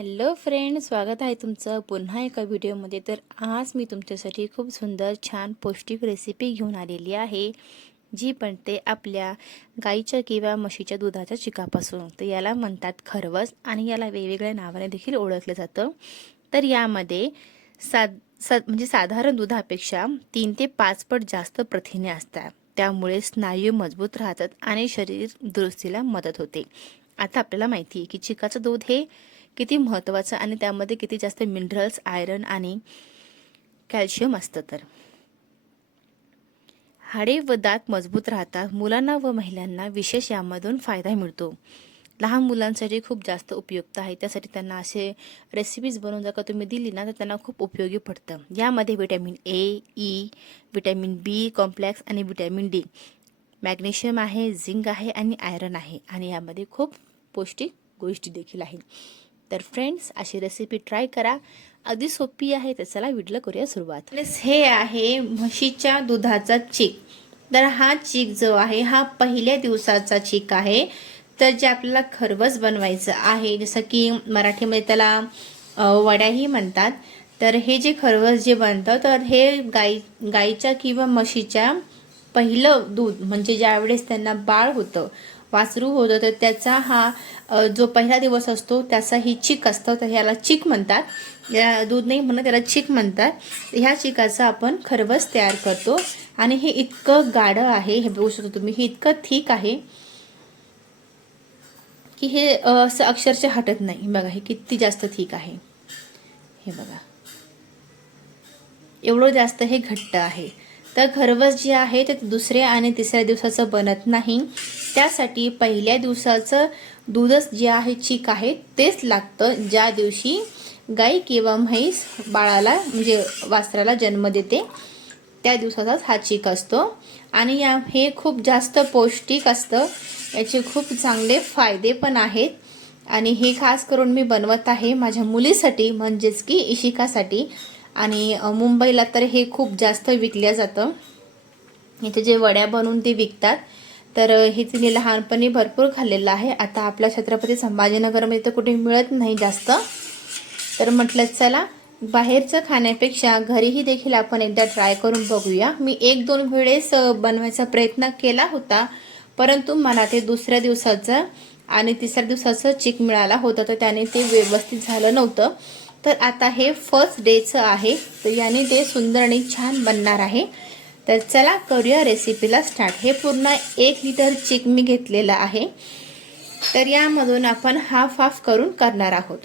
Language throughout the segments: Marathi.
हॅलो फ्रेंड स्वागत आहे तुमचं पुन्हा एका व्हिडिओमध्ये. तर आज मी तुमच्यासाठी खूप सुंदर छान पौष्टिक रेसिपी घेऊन आलेली आहे जी बनते आपल्या गाईच्या किंवा म्हशीच्या दुधाच्या चिकापासून. तर याला म्हणतात खरवस आणि याला वेगवेगळ्या नावाने देखील ओळखलं जातं. तर यामध्ये साध सा म्हणजे साधारण दुधापेक्षा तीन ते पाच पट जास्त प्रथिने असतात. त्यामुळे स्नायू मजबूत राहतात आणि शरीर दुरुस्तीला मदत होते. आता आपल्याला माहिती आहे की चिकाचं दूध हे किती महत्त्वाचं आणि त्यामध्ये किती जास्त मिनरल्स आयरन आणि कॅल्शियम असतं तर. हाडे व दात मजबूत राहतात. मुलांना व महिलांना विशेष यामधून फायदा मिळतो. लहान मुलांसाठी खूप जास्त उपयुक्त आहे. त्यासाठी त्यांना असे रेसिपीज बनवून जर का तुम्ही दिली ना तर त्यांना खूप उपयोगी पडतं. यामध्ये vitamin A E vitamin B complex आणि विटॅमिन डी मॅग्नेशियम आहे झिंक आहे आणि आयरन आहे. आणि यामध्ये खूप पौष्टिक गोष्टी देखील आहेत. तर फ्रेंड्स अशी रेसिपी ट्राय करा. अगदी सोपी आहे तर चला व्हिडिओला करूया सुरुवात. हे आहे म्हशीच्या दुधाचा चीक. तर हा चीक जो आहे हा पहिल्या दिवसाचा चीक आहे. तर जे आपल्याला खरवस बनवायचं आहे जसं की मराठीमध्ये त्याला वड्याही म्हणतात. तर हे जे खरवस जे बनतं तर हे गाई गाईच्या किंवा म्हशीच्या पहिलं दूध म्हणजे ज्यावेळेस त्यांना बाळ होतं वासरू होतं तर त्याचा हा जो पहिला दिवस असतो त्याचा ही चीक असतं तर ह्याला चिक म्हणतात. या दूध नाही म्हणत त्याला चिक म्हणतात. ह्या चिकाचा आपण खरवस तयार करतो. आणि हे इतकं गाढं आहे हे बघू शकतो तुम्ही हे इतकं थिक आहे की हे असं अक्षरशः हटत नाही. बघा हे किती जास्त थिक आहे. हे बघा. एवढं जास्त हे घट्ट आहे. तर खरवस जे आहे ते दुसऱ्या आणि तिसऱ्या दिवसाचं बनत नाही. त्यासाठी पहिल्या दिवसाचं दूधच जे आहे चीक आहे तेच लागतं. ज्या दिवशी गाई किंवा म्हैस बाळाला म्हणजे वासराला जन्म देते त्या दिवसाचाच हा चीक असतो. आणि या हे खूप जास्त पौष्टिक असतं. याचे खूप चांगले फायदे पण आहेत. आणि हे खास करून मी बनवत आहे माझ्या मुलीसाठी म्हणजेच की इशिकासाठी. आणि मुंबईला तर हे खूप जास्त विकल्या जातं. इथे जे वड्या बनवून ते विकतात. तर हे तिने लहानपणी भरपूर खाल्लेलं आहे. आता आपल्या छत्रपती संभाजीनगरमध्ये तर कुठे मिळत नाही जास्त. तर म्हटलं चला बाहेरचं खाण्यापेक्षा घरीही देखील आपण एकदा ट्राय करून बघूया. मी एक दोन वेळेस बनवायचा प्रयत्न केला होता परंतु मला ते दुसऱ्या दिवसाचं आणि तिसऱ्या दिवसाचं चिक मिळाला होता तर त्याने ते व्यवस्थित झालं नव्हतं. तर आता हे फर्स्ट डेचं आहे. तर याने ते सुंदर आणि छान बनणार आहे. तर चला करूया रेसिपीला स्टार्ट हे पूर्ण एक लिटर चिक मी घेतलेलं आहे. तर यामधून आपण हाफ हाफ करून करणार आहोत.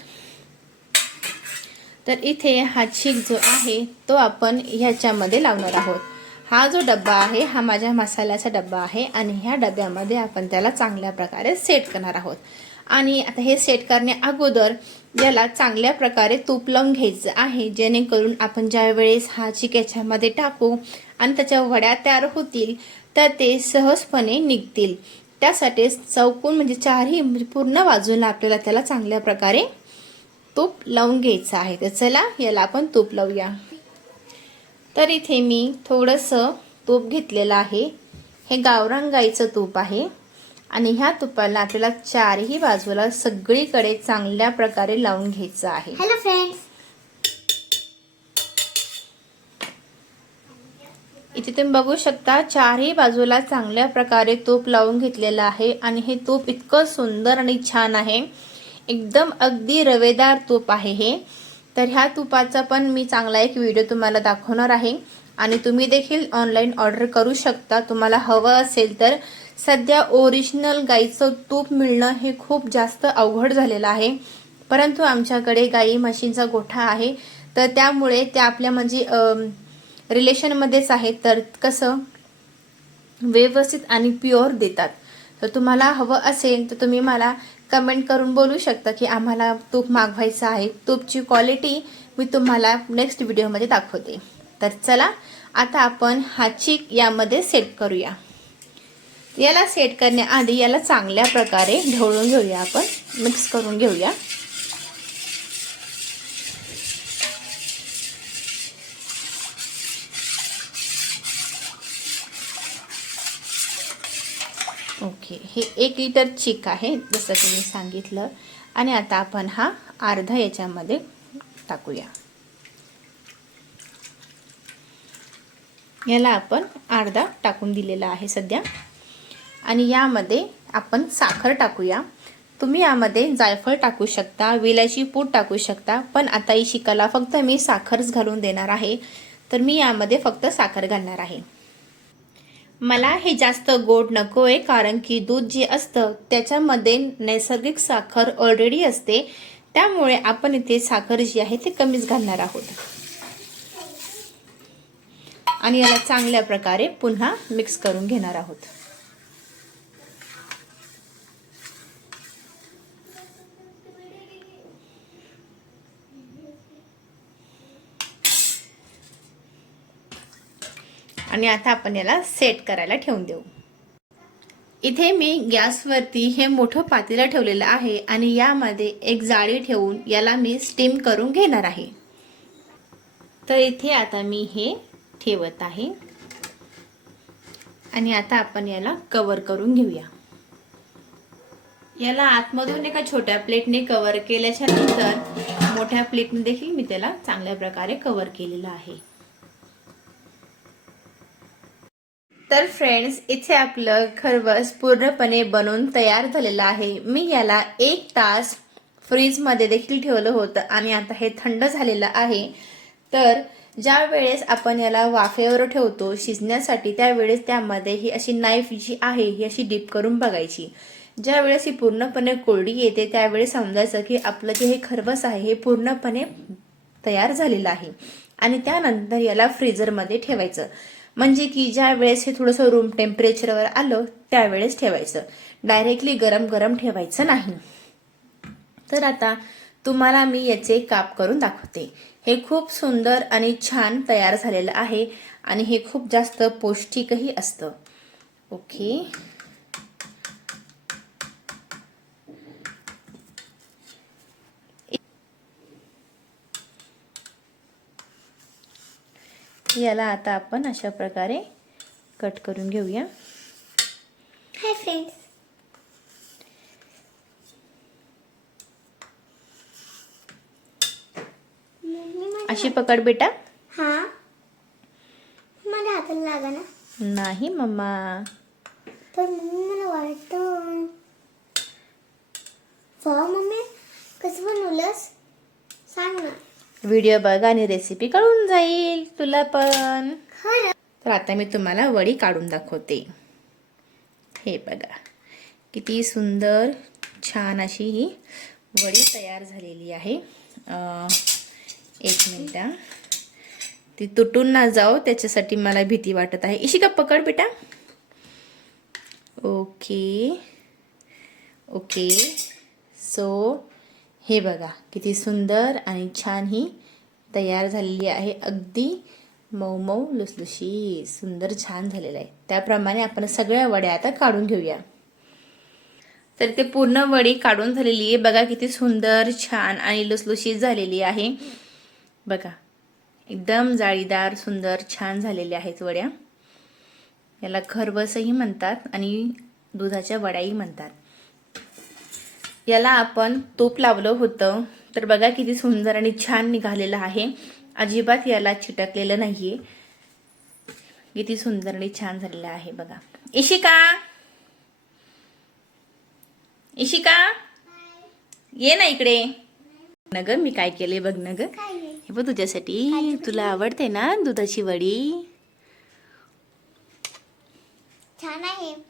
तर इथे हा चीक जो आहे तो आपण ह्याच्यामध्ये लावणार आहोत. हा जो डब्बा आहे हा माझ्या मसाल्याचा डब्बा आहे आणि ह्या डब्यामध्ये आपण त्याला चांगल्या प्रकारे सेट करणार आहोत. आणि आता हे सेट करण्या अगोदर याला चांगल्या प्रकारे तूप लावून घ्यायचं आहे जेणेकरून आपण ज्या वेळेस हा चिक याच्यामध्ये टाकू आणि त्याच्या वड्या तयार होतील तर ते सहजपणे निघतील. त्यासाठी चौकून म्हणजे चारही म्हणजे पूर्ण बाजूला आपल्याला त्याला चांगल्या प्रकारे तूप लावून घ्यायचं आहे. तर चला याला आपण तूप लावूया. तर इथे मी थोडंसं तूप घेतलेलं आहे. हे गावरान गाईचं तूप आहे. आणि ह्या तुपाला आपल्याला चारही बाजूला सगळीकडे चांगल्या प्रकारे लावून घ्यायचं आहे. हॅलो फ्रेंड्स इथे तुम्ही बघू शकता चारही बाजूला चांगल्या प्रकारे तूप लावून घेतलेलं आहे आणि हे तूप इतकं सुंदर आणि छान आहे. एकदम अगदी रवेदार तूप आहे हे. तर ह्या तुपाचा पण मी चांगला एक व्हिडिओ तुम्हाला दाखवणार आहे. आणि तुम्ही देखील ऑनलाईन ऑर्डर करू शकता. तुम्हाला हवं असेल तर सध्या ओरिजिनल गाईचं तूप मिळणं हे खूप जास्त अवघड झालेलं आहे. परंतु आमच्याकडे गाई म्हशींचा गोठा आहे. तर त्यामुळे त्या आपल्या म्हणजे रिलेशनमध्येच आहे तर कसं? व्यवस्थित आणि प्युअर देतात. तर तुम्हाला हवं असेल तर तुम्ही मला कमेंट करून बोलू शकता की आम्हाला तूप मागवायचं आहे. तूपची क्वालिटी मी तुम्हाला नेक्स्ट व्हिडिओमध्ये दाखवते. तर चला आता आपण हा चिक यामध्ये सेट करूया. याला सेट करण्याआधी याला चांगल्या प्रकारे ढवळून घेऊया आपण मिक्स करून घेऊया. ओके हे एक लिटर चिक आहे जसं की मी सांगितलं. आणि आता आपण हा अर्धा याच्यामध्ये टाकूया. याला आपण अर्धा टाकून दिलेला आहे सध्या. आणि यामध्ये आपण साखर टाकूया. तुम्ही यामध्ये जायफळ टाकू शकता विलायची पूड टाकू शकता पण आता ही शिकाला फक्त मी साखरच घालून देणार आहे. तर मी यामध्ये फक्त साखर घालणार आहे. मला हे जास्त गोड नको आहे कारण की दूध जे असतं त्याच्यामध्ये नैसर्गिक साखर ऑलरेडी असते. त्यामुळे आपण इथे साखर जी आहे ते कमीच घालणार आहोत. आणि याला चांगल्या प्रकारे पुन्हा मिक्स करून घेणार आहोत. आणि आता आपण याला सेट करायला ठेवून देऊ. इथे मी गॅसवरती हे मोठं पातेलं ठेवलेलं आहे आणि यामध्ये एक जाळी ठेवून याला मी स्टीम करून घेणार आहे. तर इथे आता मी हे ठेवत आहे. आणि आता आपण याला कवर करून घेऊया. याला आतमधून एका छोट्या प्लेटने कवर केल्याच्यानंतर मोठ्या प्लेटने देखील मी त्याला चांगल्या प्रकारे कव्हर केलेलं आहे. तर फ्रेंड्स इथे आपलं खरवस पूर्णपणे बनवून तयार झालेलं आहे. मी याला एक तास फ्रीजमध्ये देखील ठेवलं होतं आणि आता हे थंड झालेलं आहे. तर ज्या वेळेस आपण याला वाफेवर ठेवतो शिजण्यासाठी त्यावेळेस त्यामध्ये ही अशी नाईफ जी आहे ही अशी डीप करून बघायची. ज्या वेळेस ही पूर्णपणे कोरडी येते त्यावेळेस समजायचं की आपलं जे हे खरवस आहे हे पूर्णपणे तयार झालेलं आहे. आणि त्यानंतर याला फ्रीजरमध्ये ठेवायचं. म्हणजे की ज्या वेळेस हे थोडंसं रूम टेम्परेचरवर आलं त्यावेळेस ठेवायचं. डायरेक्टली गरम गरम ठेवायचं नाही. तर आता तुम्हाला मी याचे काप करून दाखवते. हे खूप सुंदर आणि छान तयार झालेलं आहे आणि हे खूप जास्त पौष्टिकही असतं. ओके याला आता आपण अशा प्रकारे कट करून घेऊया. हाय फ्रेंड्स अशी पकड बेटा. हा. माझ्या हाताला लागा ना. नाही मम्मा. पण मम्मी मला वाटतं वा मम्मी कसं बनवलंस? सांग ना. व्हिडिओ बघा आणि रेसिपी कळून जाईल तुला पण. खरं तर आता मी तुम्हाला वडी काढून दाखवते. हे बघा. किती सुंदर छान अशी ही वडी तयार झालेली आहे. एक मिनटा. ती तुटून ना जाओ त्याच्यासाठी मला भीती वाटत आहे. इशिका पकड बेटा. ओके. ओके. सो हे बघा किती सुंदर आणि छान ही तयार झालेली आहे. अगदी मऊ मऊ लुसलुशी सुंदर छान झालेलं आहे. त्याप्रमाणे आपण सगळ्या वड्या आता काढून घेऊया. तर ते पूर्ण वडी काढून झालेली आहे. बघा किती सुंदर छान आणि लुसलुशीत झालेली आहे. बघा एकदम जाळीदार सुंदर छान झालेल्या आहेत वड्या. याला खरबसही म्हणतात आणि दुधाच्या वड्याही म्हणतात. याला आपण तूप लावलं होतं. तर बघा किती सुंदर आणि छान निघालेलं आहे. अजिबात याला चिटकलेलं नाहीये. किती सुंदर आणि छान झालेलं आहे बघा. इशिका! इशिका! ये ना इकडे. न ग मी काय केले बघ न ग? हे बघ तुझ्यासाठी. तुला आवडते ना दुधाची वडी? छान आहे.